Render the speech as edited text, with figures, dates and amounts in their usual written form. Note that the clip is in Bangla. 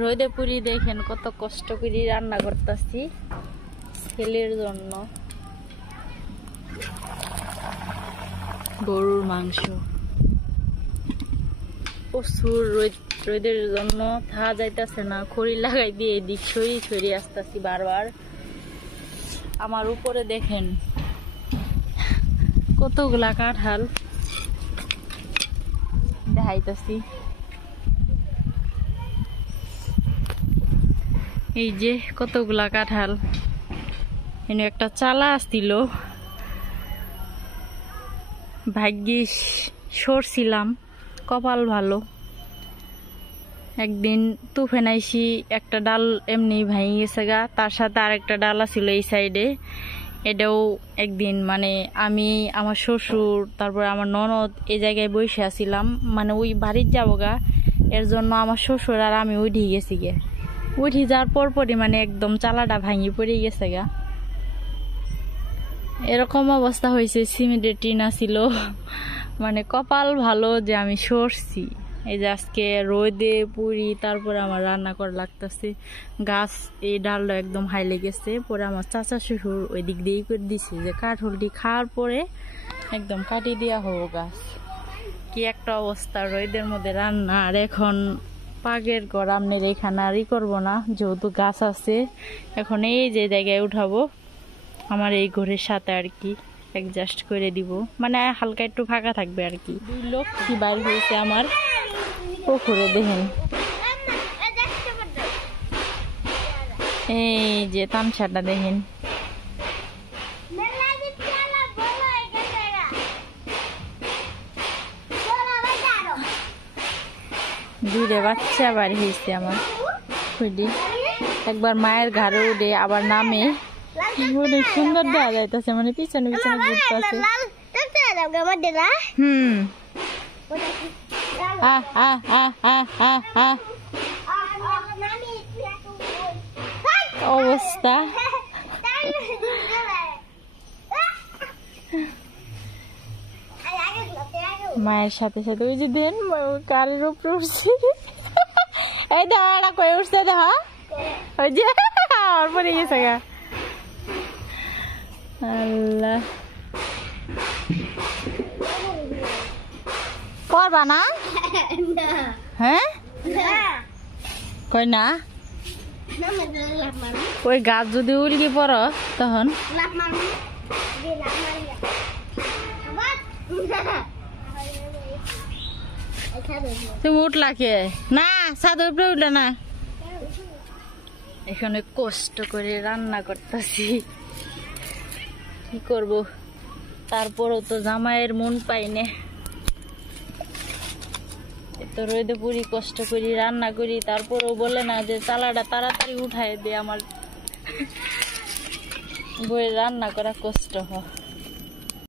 রোদে পুরি দেখেন কত কষ্ট করে রান্না করতেছি ছেলের জন্য। গরুর মাংস প্রচুর রোদের জন্য থাকা যাইতেছে না, খড়ি লাগাই দিয়ে এদিক সরিয়ে আসতেছি বারবার। আমার উপরে দেখেন কতগুলা কাঁঠাল দেখাইতেছি। এই যে কতগুলা কাঁঠাল, এনে একটা চালা আসছিল, ভাগ্যিস সরছিলাম, কপাল ভালো। একদিন তুফান আইসি একটা ডাল এমনি ভেঙে গেছে গা, তার সাথে আরেকটা ডাল আছিল এই সাইডে। এটাও একদিন মানে আমি আমার শ্বশুর তারপরে আমার ননদ এই জায়গায় বসে আসছিলাম, মানে ওই বাড়ির যাবো গা, এর জন্য আমার শ্বশুর আর আমি উঠে গেছি গে। উঠে যাওয়ার পরপরই মানে একদম চালাটা ভাঙি পড়ে গেছে গা। এরকম অবস্থা হয়েছে, সিমেন্টের টিনা ছিল, মানে কপাল ভালো যে আমি সরছি। এই যে আজকে রোদে পুরি তারপরে আমার রান্না করা লাগতেছে। গাছ এই ডালটা একদম হাই লেগেছে, পরে আমার চাচা শ্বশুর ওই দিক দিয়েই করে দিছে যে কাঠুলটি খাওয়ার পরে একদম কাটিয়ে দেওয়া হবো গাছ। কি একটা অবস্থা রোদের মধ্যে রান্না। আর এখন পাগের ঘর আমনের এখানে আর করবো না, যেহেতু গাছ আছে। এখন এই যে জায়গায় উঠাবো আমার এই ঘরের সাথে আর কি অ্যাডজাস্ট করে দিব, মানে হালকা একটু ফাঁকা থাকবে আর কি। দুই লক্ষ্মী বাইর হয়েছে আমার পুকুরে দেখেন। এই যে তামসাটা দেখেন, দুইটা বাচ্চা বাড়ি হয়েছে আমার। একবার মায়ের ঘাড়ে উঠে আবার নামে, অনেক সুন্দর দেওয়া যাইতেছে, মানে পিছনে পিছনে ঘুরতেছে। অবস্থা মায়ের সাথে সাথে ওই যে দেন কারের উপরে উঠছি। এই দেখা কয়ে উঠছে, দেখা ওই যে আর পরে গেছে গা। আল্লাহ, করবা না? হ্যাঁ কই না, ওই গাছ যদি উল্কি পড়ো তখন। তুমি উঠলা কে? না ছাদের উপরে উঠলে না। এখানে কষ্ট করে রান্না করতেছি, কি করব, তারপরও তো জামাইয়ের মন পাইনে। তো রোদে পুরি কষ্ট করি রান্না করি, তারপরেও বলে না যে চালাটা তাড়াতাড়ি উঠায় দে। আমার বইয়ের রান্না করা কষ্ট হয়।